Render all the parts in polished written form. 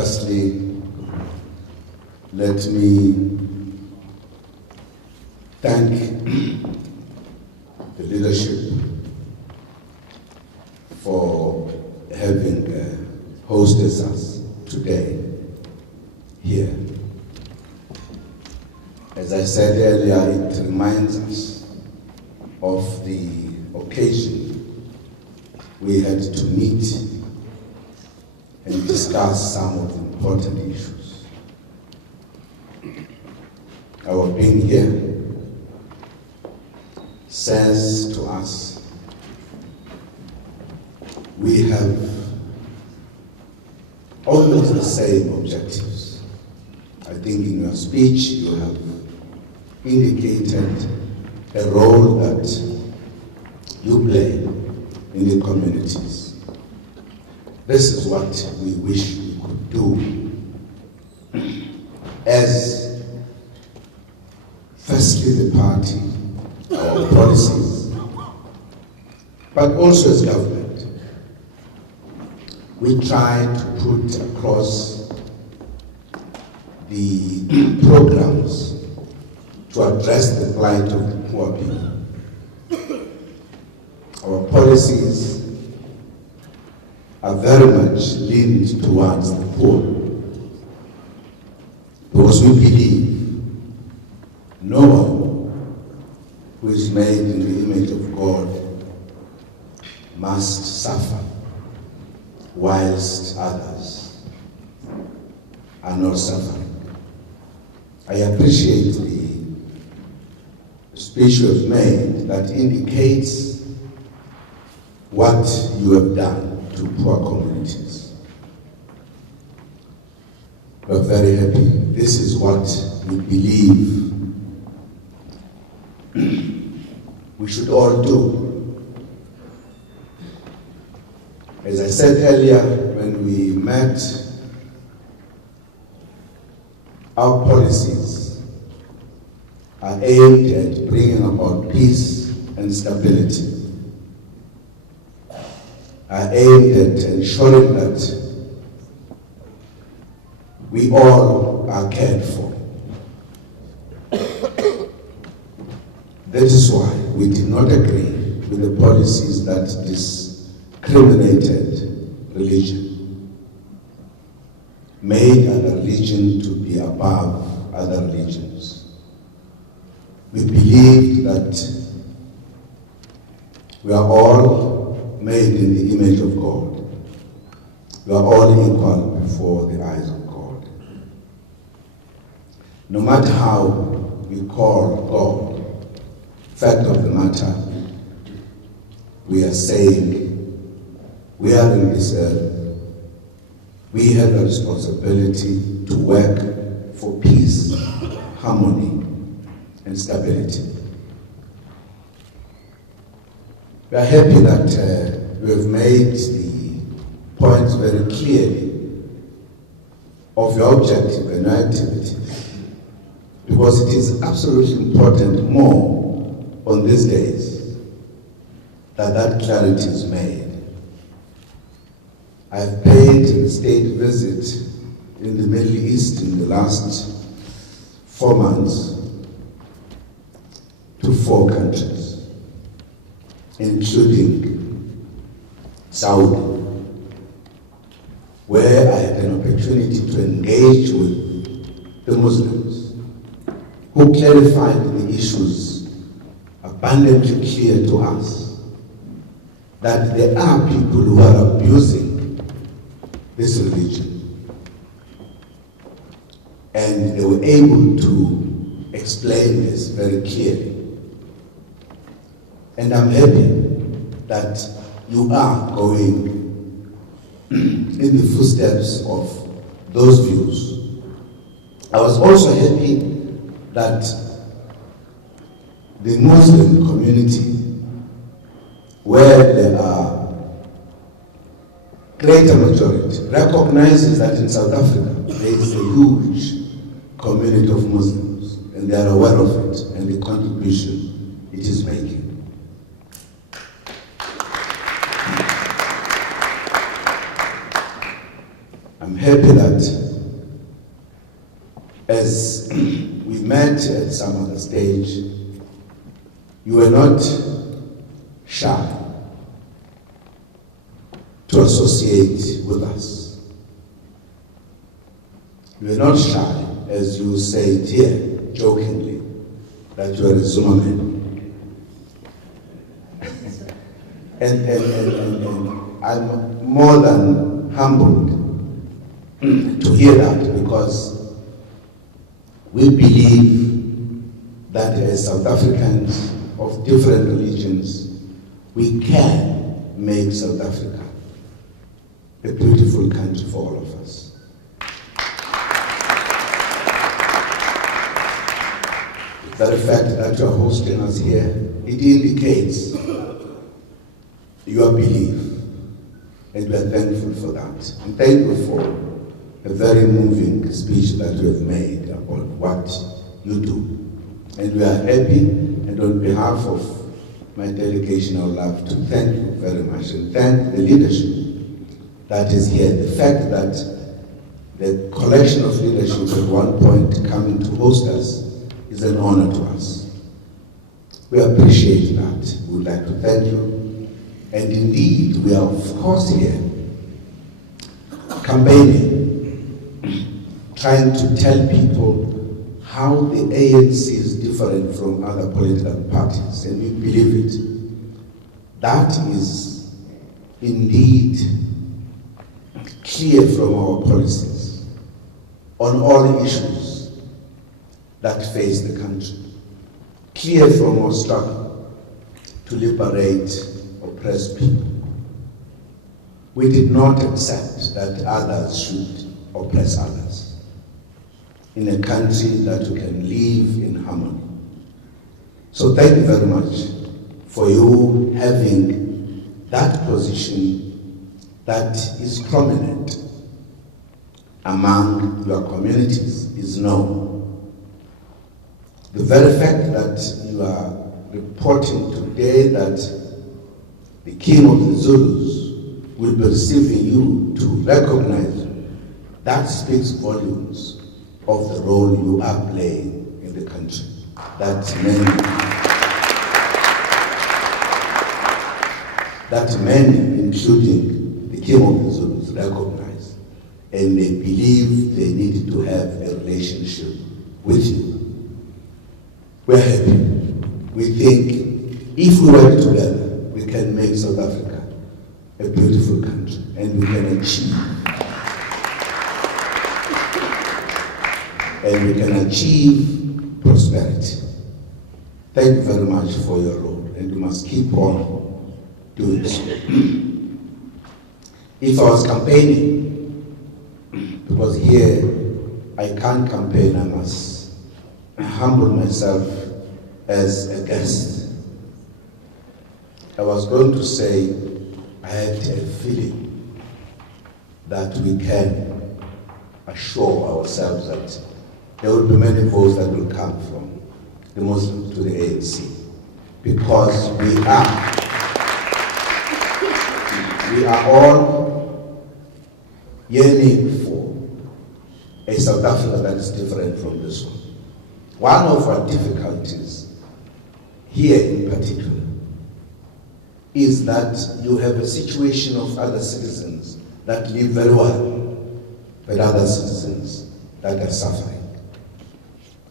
Firstly, let me thank the leadership for having hosted us today here. As I said earlier, it reminds us of the occasion we had to meet and discuss some of the important issues. Our being here says to us, we have almost the same objectives. I think in your speech you have indicated a role that you play in the communities. This is what we wish we could do as, firstly, the party, our policies, but also as government. We try to put across the programs to address the plight of the poor people. Our policies are very much leaned towards the poor, because we believe no one who is made in the image of God must suffer whilst others are not suffering. I appreciate the speech you have made that indicates what you have done to poor communities. We're very happy. This is what we believe we should all do. As I said earlier, when we met, our policies are aimed at bringing about peace and stability, are aimed at ensuring that we all are cared for. That is why we did not agree with the policies that discriminated religion, made other religion to be above other religions. We believed that we are all made in the image of God. We are all equal before the eyes of God. No matter how we call God, fact of the matter, we are saying we are in this earth. We have a responsibility to work for peace, harmony, and stability. We are happy that we have made the points very clearly of your objective and your activities, because it is absolutely important more on these days that clarity is made. I've paid a state visit in the Middle East in the last 4 months to 4 countries, including Saudi, where I had an opportunity to engage with the Muslims who clarified the issues abundantly clear to us that there are people who are abusing this religion, and they were able to explain this very clearly. And I'm happy that you are going in the footsteps of those views. I was also happy that the Muslim community, where there are greater majority, recognizes that in South Africa there is a huge community of Muslims, and they are aware of it and the contribution it is making. I'm happy happy that as we met at some other stage, you were not shy to associate with us. You were not shy, as you say it here, jokingly, that you are a Zuma man. and I'm more than humbled to hear that, because we believe that as South Africans of different religions, we can make South Africa a beautiful country for all of us. The very fact that you are hosting us here, it indicates your belief, and we are thankful for that. And thank you for a very moving speech that you have made about what you do. And we are happy, and on behalf of my delegation, I would love to thank you very much and thank the leadership that is here. The fact that the collection of leadership at one point coming to host us is an honor to us. We appreciate that. We would like to thank you. And indeed, we are of course here campaigning, trying to tell people how the ANC is different from other political parties, and we believe it. That is indeed clear from our policies on all issues that face the country, clear from our struggle to liberate oppressed people. We did not accept that others should oppress others in a country that we can live in harmony. So thank you very much for you having that position that is prominent among your communities, is known. The very fact that you are reporting today that the King of the Zulus will be receiving you to recognize you, that speaks volumes of the role you are playing in the country. That many, including the King of the Zulus, recognize, and they believe they need to have a relationship with you. We're happy. We think if we work together, we can make South Africa a beautiful country, and we can achieve prosperity. Thank you very much for your role, and you must keep on doing so. If I was campaigning, because here I can't campaign, I must humble myself as a guest. I was going to say I had a feeling that we can assure ourselves that there will be many votes that will come from the Muslims to the ANC, because we are all yearning for a South Africa that is different from this one. One of our difficulties here in particular is that you have a situation of other citizens that live very well, but other citizens that are suffering.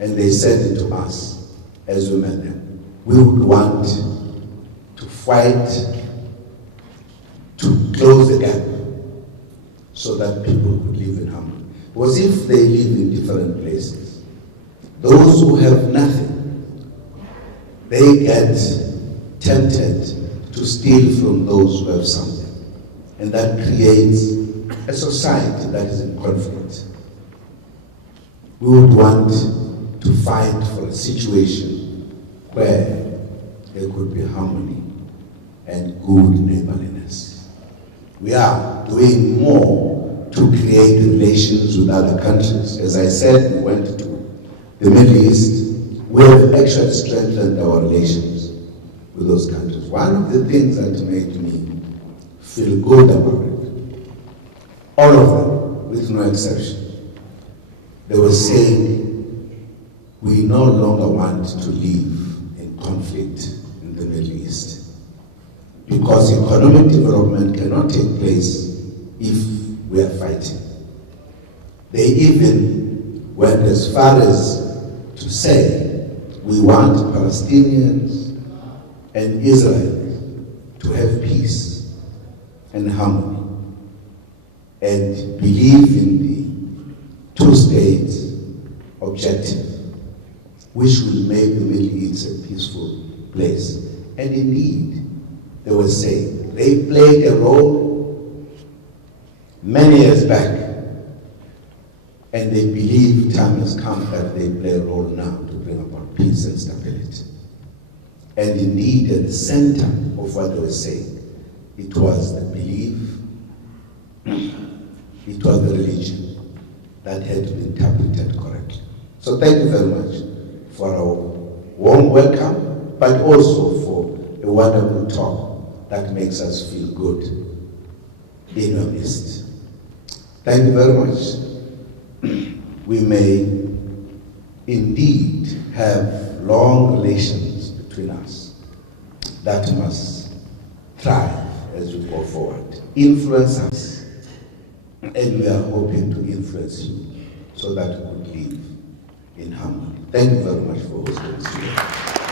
And they said it to us as we met them. We would want to fight to close the gap so that people could live in harmony. Because if they live in different places, those who have nothing, they get tempted to steal from those who have something. And that creates a society that is in conflict. We would want to fight for a situation where there could be harmony and good neighborliness. We are doing more to create relations with other countries. As I said, we went to the Middle East. We have actually strengthened our relations with those countries. One of the things that made me feel good about it, all of them, with no exception, they were saying, we no longer want to live in conflict in the Middle East, because economic development cannot take place if we are fighting. They even went as far as to say, we want Palestinians and Israel to have peace and harmony and believe in the two-state objective, which will make the Middle East a peaceful place. And indeed, they were saying they played a role many years back, and they believe time has come that they play a role now to bring about peace and stability. And indeed, at the center of what they were saying, it was the belief, it was the religion that had to be interpreted correctly. So thank you very much for our warm welcome, but also for a wonderful talk that makes us feel good in your midst. Thank you very much. We may indeed have long relations between us that must thrive as we go forward. Influence us, and we are hoping to influence you so that we could live in harmony. Thank you very much for hosting us today.